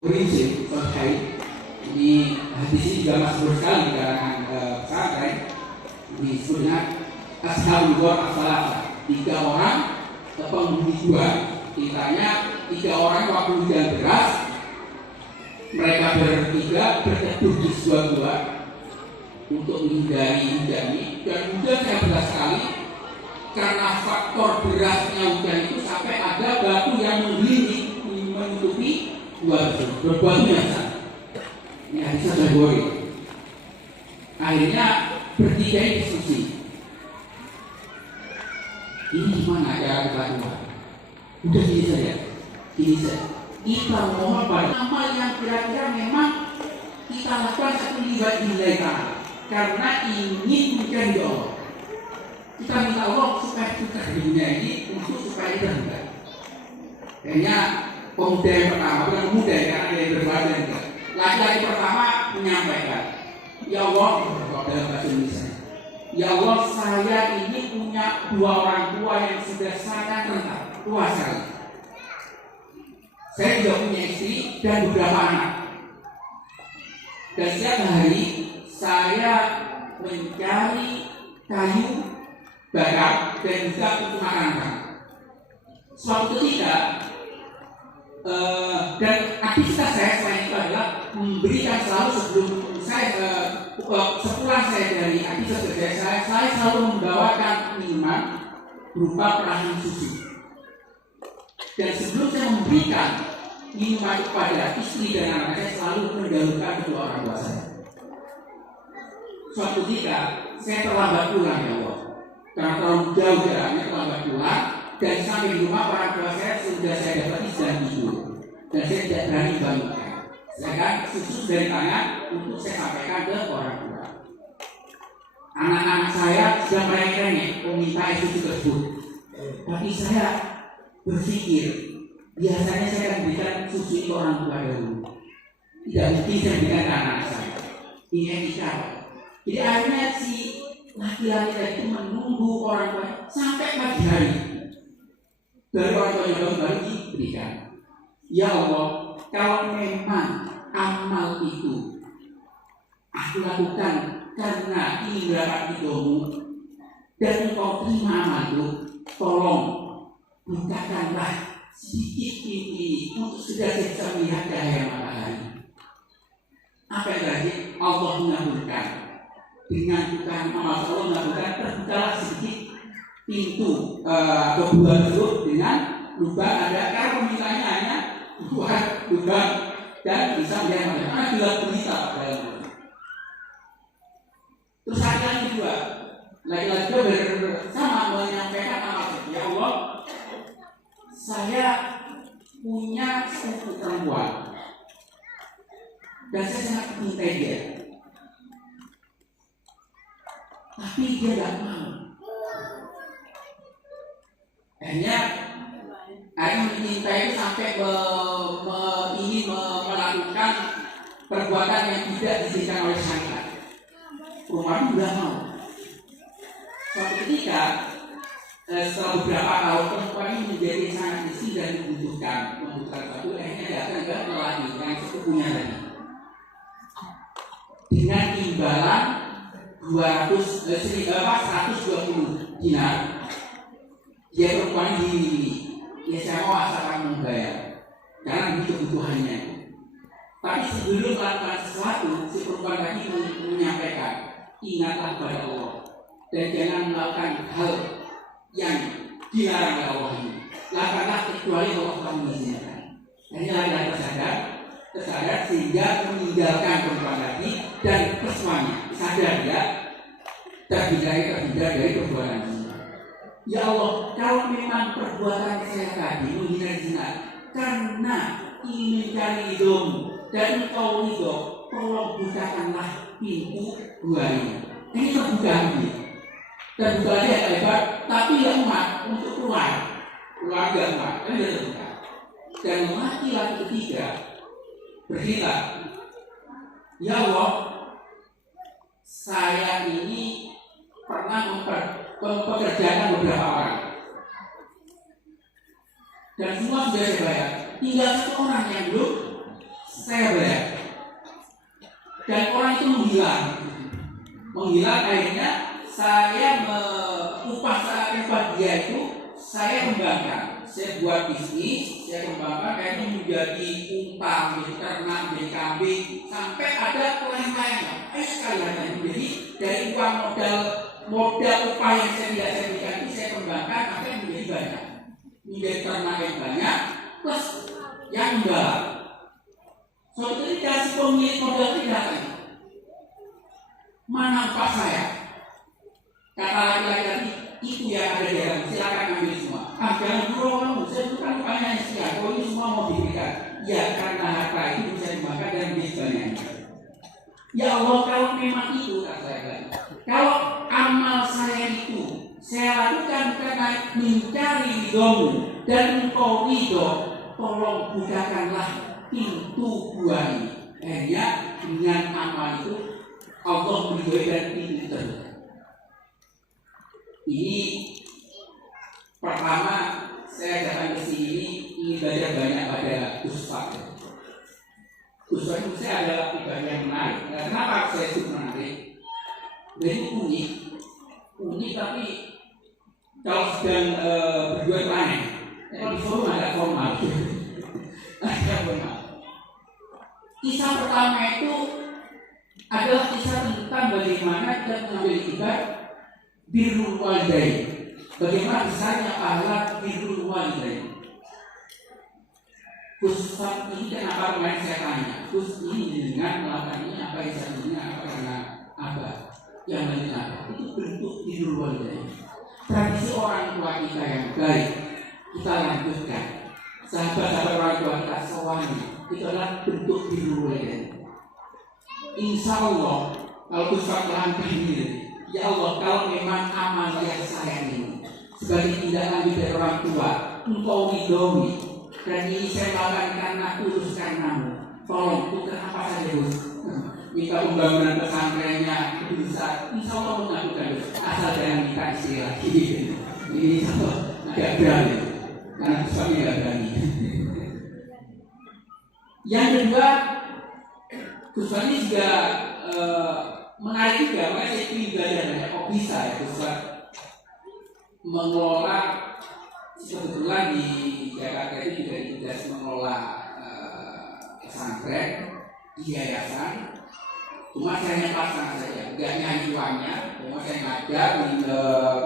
prinsip terkait ini hadis ini juga masuk sekali di kalangan pesantren disebut dengan ashabul ghar as-salasa, 3 orang penghuni gua. Ditanya 3 orang waktu hujan deras, mereka bertiga berteduh di sebuah gua untuk menghindari hujan ini, dan hujan sangat deras sekali. Karena faktor derasnya hujan itu sampai ada batu yang menggelincir menutupi gua tersebut, berbatu yang besar. Ini hadisnya Bukhari. Akhirnya bertiga ini diskusi. Ini gimana cara kita keluar? Udah gini saja. Kita mohon pada amal yang kira-kira memang kita lakukan satu lillahi ta'ala karena ingin mencari Allah. Kita minta Allah supaya kita di dunia ini untuk supaya kita enggak. Kayaknya pemuda yang pertama, bukan pemuda karena dia berbadan. Laki-laki pertama menyampaikan, ya Allah, dalam bahasa Indonesia, ya Allah, saya ini punya 2 orang tua yang sudah sangat renta, tua sekali. Saya juga punya istri dan beberapa anak. Dan setiap hari saya mencari kayu bakar dan juga untuk makan. Suatu ketika dan aktivitas saya selain itu adalah memberikan selalu sebelum saya sepulang saya dari aktivitas kerja saya selalu membawakan minuman berupa perahan susu. Dan sebelum saya memberikan minuman kepada istri dan anak saya selalu mendahulukan kedua orang tua saya. Suatu ketika saya terlambat pulang ya Allah, karena terlalu jauh jaraknya terlambat pulang. Dan sampai di rumah orang tua saya sudah saya dapat sedang tidur dan saya tidak berani bangunkan. Sedangkan susu dari tangan untuk saya sampaikan ke orang tua. Anak-anak saya sudah merengek meminta susu tersebut. Tapi saya berpikir biasanya saya akan berikan susu itu orang tua dahulu. Tidak mungkin saya berikan ke anak saya. Ini etika. Jadi akhirnya si laki-laki itu menunggu orang tua sampai pagi hari. Dari orang tua yang baru diberikan. Ya Allah, kalau memang amal itu aku lakukan karena ingin mendapat ridhomu dan engkau terima amal itu, tolong bukakanlah sedikit pintu ini untuk sudah saya bisa melihat cahaya matahari. Apa yang terjadi? Allah mengabulkan dengan bukaan amal Allah mengabulkan, terbukalah sedikit pintu kebuan tersebut dengan lubang ada, karena permintaannya hanya buat lubang dan bisa melihat matahari. Karena bila berita dalam. Terus laki-laki juga bersama menyampaikan amal. Ya Allah, saya punya sepupu perempuan dan saya sangat mencintai dia, tapi dia tidak mau. Akhirnya mencintai sampai ingin melakukan perbuatan yang tidak diizinkan oleh syariat. Perempuan tidak mau. Suatu ketika setelah beberapa tahun perempuan ini menjadi sangat miskin dan membutuhkan satu, akhirnya datang ke lelaki yang sepupunya tadi dengan imbalan 120 dinar. Dia perempuan ini, ya saya mau asalkan membayar karena begitu kebutuhannya. Tapi sebelum melakukan sesuatu, si perempuan tadi menyampaikan, ingatlah pada Allah dan jangan melakukan hal yang dilarang oleh Allah ini. Lakukanlah kecuali Allah telah mengizinkan. Hanya lagi tersadar sehingga meninggalkan perempuan tadi dan kesuanya sadar dia terhindar dari perbuatan ini. Ya Allah, kalau memang perbuatan saya tadi menghina zina karena ingin mencari ridhomu dan engkau ridho, tolong bukakanlah pintu gua ini. Ini terbuka ini. Terbuka dia lebar, tapi yang umat untuk keluarga umat kan tidak terbuka. Dan laki-laki ketiga berkata, ya Allah, saya ini pernah mempekerjakan beberapa orang dan semua sudah saya bayar, tinggal 1 orang yang belum saya bayar. Dan orang itu menghilang akhirnya saya upah dia itu saya kembangkan. Saya buat bisnis, saya kembangkan akhirnya menjadi unta, menjadi ternak, menjadi kambing, sampai ada klien-kliennya. Sekalian jadi dari uang modal upah yang saya berikan itu saya kembangkan sampai menjadi banyak, menjadi ternak yang banyak plus yang enggak. Suatu ini kasih pemilik modal tidak lagi. Mana upah saya? Kata laki-laki tadi, itu yang ada di dalam, silakan ambil semua. Jangan dulu, saya bukan upahnya sekian. Kalau ini semua mau diberikan, ya karena harta itu bisa dimakan dan lebih banyak. Ya Allah, kalau memang itu kata saya tadi, kalau amal saya itu saya lakukan karena mencari ridhomu dan engkau ridho, tolong bukakanlah pintu gua ini. Hanya dengan amal itu Allah meridhoi dan pintu terbuka. Ini pertama saya datang ke sini ingin belajar banyak pada Ustaz. Ustaz itu saya adalah ibadah yang menarik. Kenapa saya itu menarik? Jadi unik tapi kalau sedang berdua aneh. Kalau di forum ada formal. Kisah pertama itu adalah kisah tentang bagaimana kita mengambil ibadah birrul walidain. Bagaimana besarnya pahala birrul walidain. Khusus ini kenapa kemarin saya tanya, khusus ini dengan melakukan ini apa yang saya punya, apa karena apa yang lain apa, itu bentuk birrul walidain. Tradisi orang tua kita yang baik kita lanjutkan. Sahabat-sahabat orang tua kita sewani, itu adalah bentuk birrul walidain. Insya Allah kalau khusus melangkah diri, ya Allah, kalau memang amal yang saya ini sebagai tindak lanjut dari orang tua, engkau ridhoi dan ini saya lakukan karena tulus karenamu, tolong tukar apa saja Gus. Minta pembangunan pesantrennya bisa, insya Allah mengajukan asal jangan minta istri lagi. Ini insya Allah agak berani karena suami agak berani. Yang kedua, Gus ini juga menarik juga, makanya saya ingin belajar banyak. Kok bisa ya Ustaz mengelola, kebetulan di Jakarta itu juga tugas mengelola pesantren di yayasan. Cuma saya hanya pasang saja, tidak nyanyi uangnya, cuma saya ngajar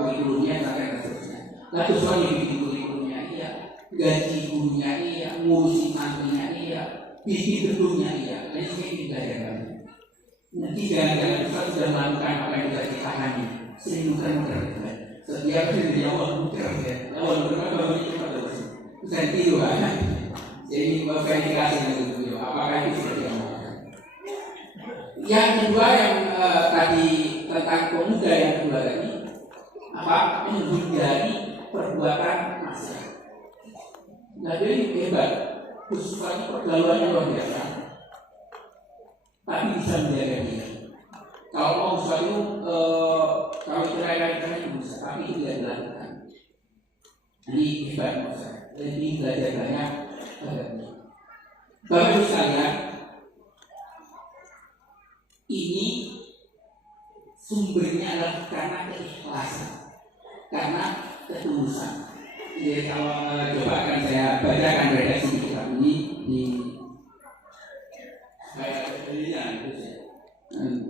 kurikulumnya dan seterusnya. Lalu soalnya bikin kurikulumnya iya, gaji gurunya iya, ngurusin santrinya iya, bikin gedungnya iya. Jadi saya ingin belajar banyak. Nanti jangan-jangan kita sudah melakukan apa yang sudah ditangani. Sering muter-muter. Setiap hari di awal muter ya. Awal berapa itu pada waktu. Saya tidur kan. Jadi verifikasi dulu. Apakah itu sudah diamalkan? Yang kedua yang tadi tentang pemuda yang kedua tadi, apa menghindari perbuatan maksiat. Nah jadi hebat. Khususnya pergaulannya luar biasa. Tapi bisa menjaga diri. Kalau mau sesuatu, kalau cerai-cerai itu bisa, tapi itu tidak dilakukan. Ini hebat menurut saya. Jadi belajar banyak. Bapak Ibu sekalian, ini sumbernya adalah karena keikhlasan, karena ketulusan. Jadi kalau coba akan saya bacakan redaksi kitab ini di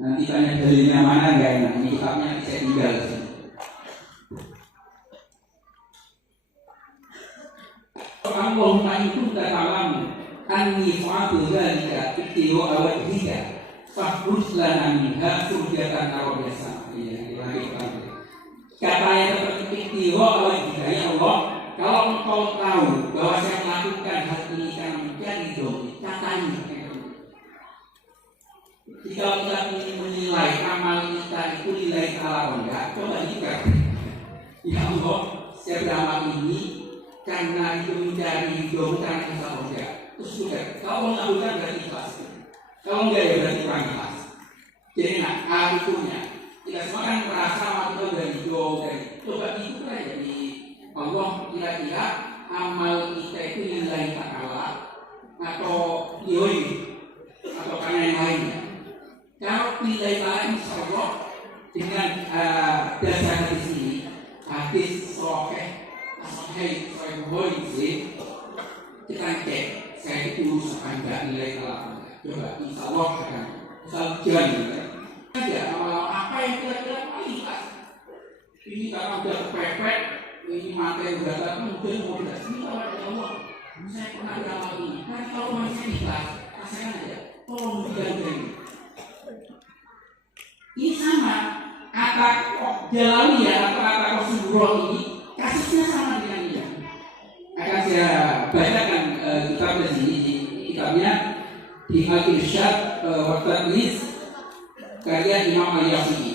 nanti tanya dalilnya mana enggak enak. Ini kitabnya saya tinggal sih. Allahumma in kunta ta'lamu anni fa'atu dzalika ibtiru awajhika fahruj lana minha surjatan arabiyasa. Kata yang seperti ibtiru awajhika, ya Allah, kalau engkau tahu bahwa saya melakukan hal ini karena mencari doa, katanya. Jika kita ingin menilai amal kita itu nilai salah enggak, coba jika ya Allah, saya beramal ini karena itu mencari doa karena salah enggak. Terus juga, kalau melakukan berarti ikhlas. Kalau enggak ya berarti kurang ikhlas. Jadi nah, artinya kita semua kan merasa waktu dari doa dari coba itu aja di Allah kira-kira amal kita itu nilai salah atau yoi tidak nilai kalau coba insya Allah akan jalan aja apa yang kira-kira paling pas ini karena udah kepepet ini materi udah tak mungkin mau tidak ini kalau ada Allah saya pernah beramal ini karena kalau masih ikhlas rasakan aja tolong dijaga ini sama kata Jalawi ya atau kata Rasulullah ini kasusnya sama dengan ini akan saya bacakan kitab di sini kitabnya di Al-Irsyad wa Tadlis karya Imam Al-Yafi'i.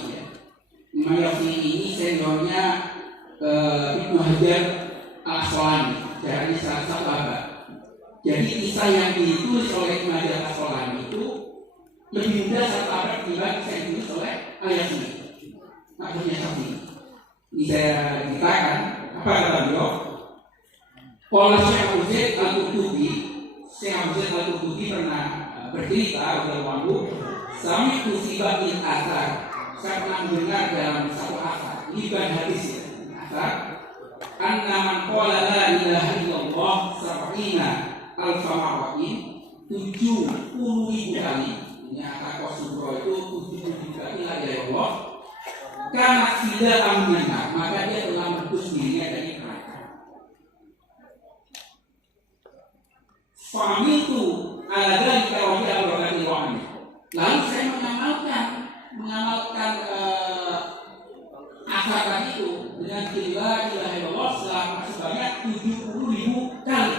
Imam Yafi'i ini seniornya Ibnu Hajar Al-Asqalani, dari salah satu abad. Jadi kisah yang ditulis oleh Ibnu Hajar Al-Asqalani itu lebih mudah satu abad dibanding kisah yang ditulis oleh Al-Yafi'i. Maksudnya seperti ini. Ini saya ceritakan apa kata beliau. Kalau Syekh Husain Al-Qurtubi, Syekh Husain Al-Qurtubi pernah bercerita dalam waktu Sami Tusibatin Asar. Saya pernah mendengar dalam satu asar, ini bukan hadis ya, asar. Anna man qala la ilaha illallah sab'ina alfa marratin 70.000 kali. Ini kata Rasulullah itu 70.000 kali la ilaha illallah. Karena tidak aminah, maka dia telah menebus dirinya dari neraka. Fa'amitu ala dzalika wa bi'a barakati wa amin. Lalu saya mengamalkan asar tadi itu dengan la ilaha illallah selama sebanyak 70.000 kali.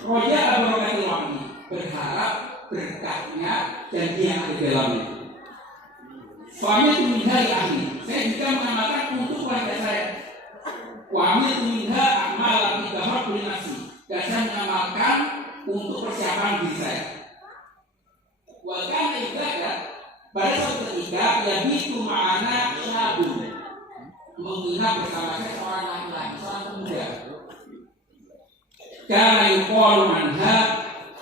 Roja barakati wa amin, berharap berkahnya janji yang ada di dalamnya. Fa'amitu min hari ahli. Saya juga mengamalkan untuk keluarga saya. Wa'amitu minha a'malan idhamar kulli nafsi. Dan saya mengamalkan untuk persiapan diri saya. Wakana ibadah pada suatu ketika yang itu ma'ana syabun menginap bersama saya seorang laki-laki, seorang pemuda. Kana yuqalu anha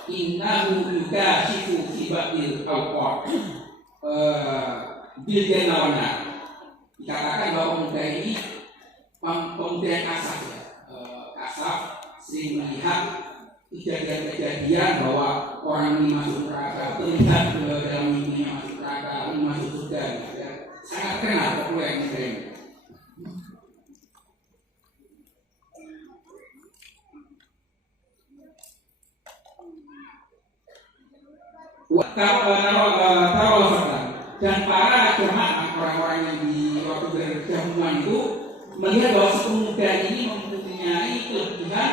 innahu yukashifu fi ba'dil awqat bil janawana. Dikatakan bahwa pemuda ini pemuda yang kasar ya. Kasar sering melihat kejadian-kejadian bahwa orang ini masuk neraka, terlihat dalam mimpinya masuk neraka, ini masuk surga, ya. Sangat kenal populer pemuda ini. Dan para jemaah orang-orang yang di waktu berjamuan itu melihat bahwa si pemuda ini mempunyai kelebihan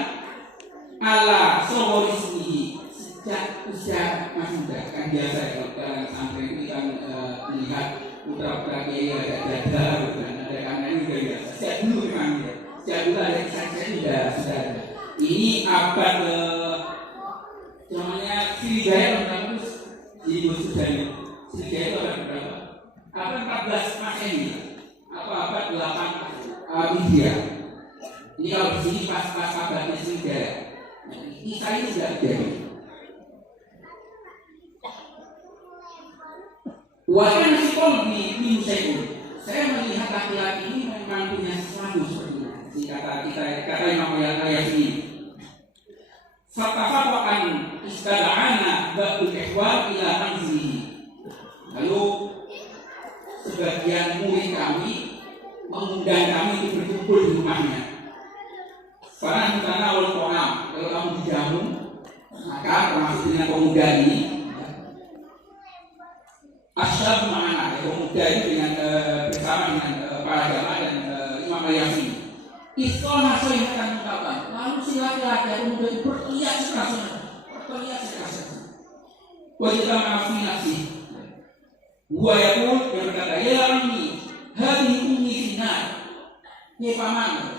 ala sohorismihi sejak usia masih muda. Kan biasa ya kalau dalam pesantren ini kan melihat putra-putra kiai ada jadah dan ada kanan juga biasa. Sejak dulu memang ya. Sejak dulu ada kisah-kisah sudah ada. Ini abad zamannya Sriwijaya menembus di Sudani. Sriwijaya itu abad berapa? Abad 14 Masehi atau abad 8 Hijriah. Ini kalau di sini pas abadnya Sriwijaya. Kisah ini sudah terjadi. Wajan si kolbi minusaiun. Saya melihat laki-laki ini memang punya sesuatu seperti ini. Si kata Imam Al-Yafi'i. Fatafaqan istada'ana ba'dul ikhwan ila manzilihi. Lalu sebagian murid kami mengundang kami untuk berkumpul di rumahnya. Karena kita awal kolam, kalau kamu dijamu, maka termasuk dengan pemuda ini, asyab mana? Pemuda itu dengan bersama dengan para jamaah dan Imam Al-Yafi'i. Istol hasil yang akan mengatakan, lalu si laki-laki pemuda itu berteriak sekeras. Wajiblah maafi nafsi. Gua ya pun yang berkata, ya ammi, hadihi ummi sinar. Ya paman,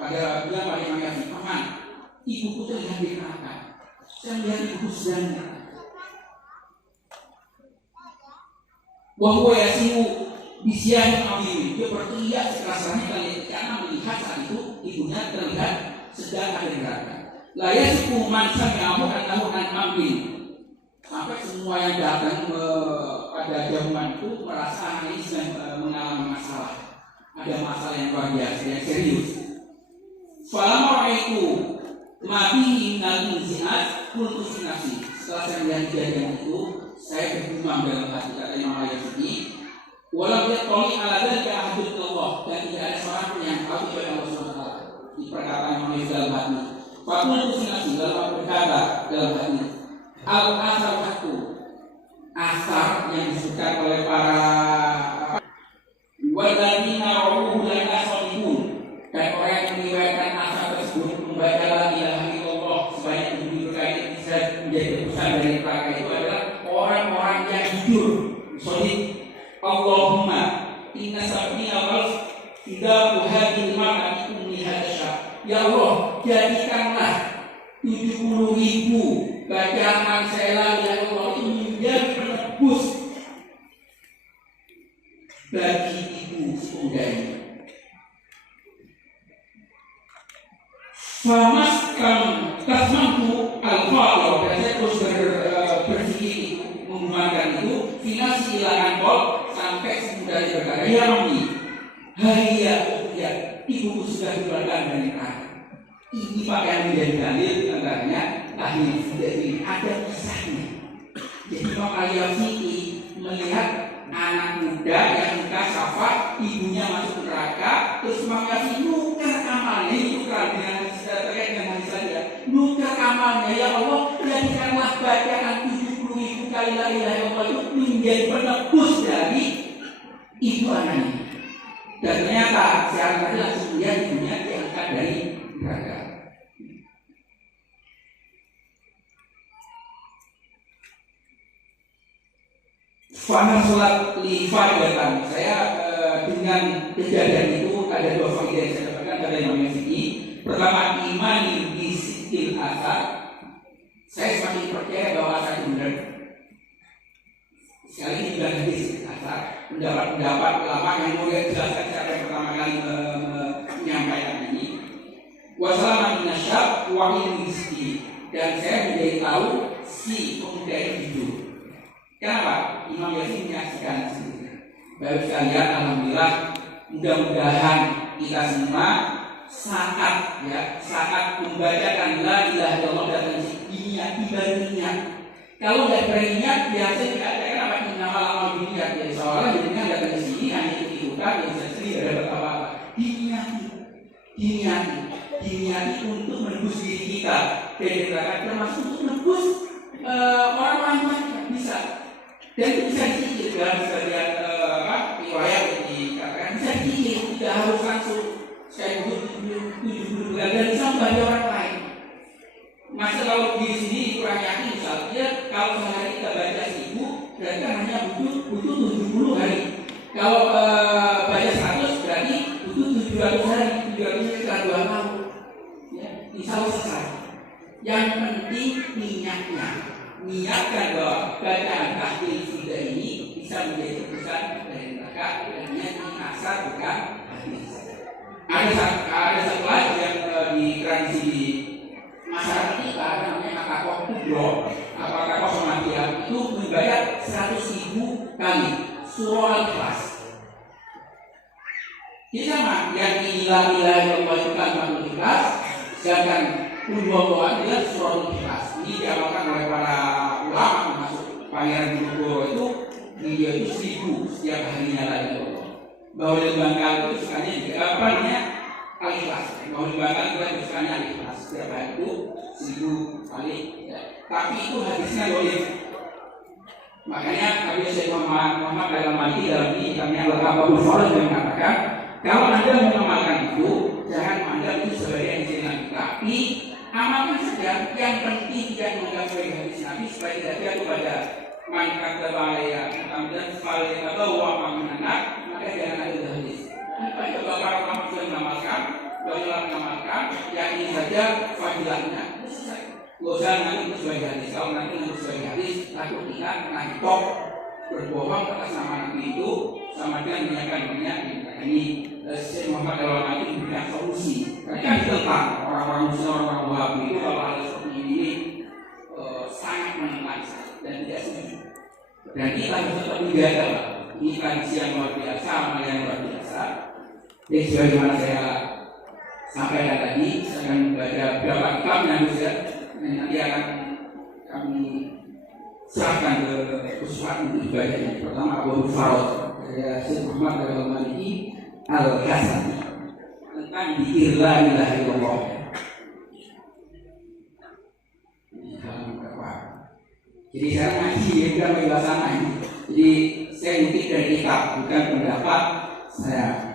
pada bilang pada Imam Yafi'i, paman, ibuku terlihat di neraka. Saya melihat ibuku sedang di neraka. Wahwa yasimu bisyahin awimi. Dia berteriak sekeras-kerasnya karena melihat saat itu ibunya terlihat sedang ada di neraka. La yasimu man sami'ahu annahu an amrin. Sampai semua yang datang pada jamuan itu merasa anak ini sedang mengalami masalah. Ada masalah yang luar biasa, yang serius. Falamma itu Mati nabi ziat kultus nasi. Setelah saya melihat kejadian itu, saya bergumam dalam hati, kata Imam Al-Yafi'i, walau dia toli ala dzalika ahadun Allah, dan tidak ada seorang pun yang tahu kecuali Allah Subhanahu wa taala. Di perkataan Imam Al-Yafi'i dalam hati. Fakultus nasi, lalu aku berkata dalam hati, al-asar aku, asar yang disebutkan oleh para waladina ra'uhu dan asal-ibun, dan orang yang meriwayatkan asar tersebut membaca la ilaha illallah sebanyak 7 kali bisa menjadi tebusan dari neraka itu adalah orang-orang yang jujur. Sohib Allahumma inna sab'ina wal fidaku hadil ma'ati ummi hadasya. Ya Allah, jadikanlah 70.000 bacaan saya la ilaha illallah itu menjadi penebus bagi ibu semoga ini. Famaskan tasmanku al-fadl, dan saya terus berpikir menggunakan itu finasi ilahan kol sampai semudah berkata, ya Mami, hariya ya ibuku sudah dikeluarkan dari neraka. Ini pakaian menjadi dalil antaranya lahir tidak ini ada kisahnya. Jadi Imam Al-Yafi'i melihat anak muda yang nikah syafa, ibunya masuk neraka, terus Imam Yafi'i nukar amalnya, nukar dengan terkait dengan hadis saja, nukar amalnya, ya Allah, jadikanlah bacaan 70.000 kali la ilaha illallah itu menjadi penebus dari ibu anaknya. Dan ternyata sekarang tadi langsung lihat ibunya diangkat dari neraka. Fana sholat li faidatan. Saya dengan kejadian itu ada 2 faidah yang saya dapatkan dari Imam Yafi'i. Pertama, imani bi sitil asar. Saya semakin percaya bahwa saya benar. Sekali ini juga hadis asar, pendapat ulama yang mulai dijelaskan siapa yang pertama kali menyampaikan ini. Wassalamu minasyab wa min rizqi. Dan saya menjadi tahu si pemuda ini jujur. Kenapa? Imam Yafi'i menyaksikan sendiri. Baik sekalian, alhamdulillah, mudah-mudahan kita semua saat membacakan la ilaha illallah dan niat ibadahnya. Kalau tidak berniat biasa tidak ada. Kenapa? Nama lama niat. Jadi seorang jadinya datang ke sini hanya ikut-ikutan yang sendiri tidak dapat apa-apa. Diniati untuk menebus diri kita dari neraka, termasuk untuk menebus orang-orang yang bisa. Dan itu bisa dicicil dalam sebagian riwayat dikatakan bisa dicicil, tidak harus langsung saya butuh 70 bulan dan bisa bagi orang lain. Masa kalau di sini kurang yakin misalnya kalau sehari kita baca 1000 berarti hanya butuh 70 hari. Kalau baca 100 berarti butuh 700 hari, 700 hari setelah 2 tahun. Ya, insya Allah selesai. Yang penting niatnya. Niatkan bahwa bacaan tahlil fida ini bisa menjadi tebusan dari neraka, dan niat ini asal bukan hadis. Ada satu lagi yang di tradisi di masyarakat kita namanya katakoh kubro atau katakoh somatiah itu membaca 100.000 kali surah Al-Ikhlas. Ini sama yang ilah itu kan makhluk ikhlas, sedangkan Kulhuwallahu adalah surah Al-Ikhlas. Ini diamalkan oleh para ulama termasuk Pangeran Diponegoro itu, dia itu 1000 setiap harinya la ilaha illallah. Maulid Bangkal itu sukanya apa namanya Al-Ikhlas. Maulid Bangkal juga sukanya Al-Ikhlas. Setiap hari itu 1000 kali. Ya. Tapi itu hadisnya boleh. Makanya Nabi Syekh Muhammad dalam hati dalam ini kami Al-Qabul Farad yang mengatakan, kalau Anda mengamalkan itu, jangan menganggap itu sebagai istilah, tapi amalkan saja. Yang penting tidak menganggap sebagai hadis Nabi supaya tidak dia kepada manfaat terbalaya kemudian sekali atau uang anak, maka jangan ada hadis. Pada para ulama sudah mengamalkan, bagaimana mengamalkan, yang ini saja fadilahnya. Selesai. Gak usah nanti itu sebagai hadis. Kalau nanti itu sebagai hadis, takut ingat nanti top berbohong atas nama Nabi itu sama dengan menyiapkan dunia ini. Syekh Muhammad Al-Wahabi memberikan solusi. Karena kan ditentang orang-orang Muslim, orang-orang Wahabi itu kalau hal seperti ini sangat menentang dan tidak setuju. Dan kita harus tetap menjaga, ini tradisi yang luar biasa, amal yang luar biasa. Jadi sebagaimana saya sampaikan tadi. Saya akan membaca beberapa kitab yang nanti akan kami serahkan ke Ustaz untuk dibaca. Yang pertama Abu Farod dari Syekh Muhammad Al-Maliki Al-Hasan tentang dzikir la ilaha illallah. Jadi saya ngaji bukan bahasa ini. Jadi saya ngutip dari kitab, bukan pendapat saya.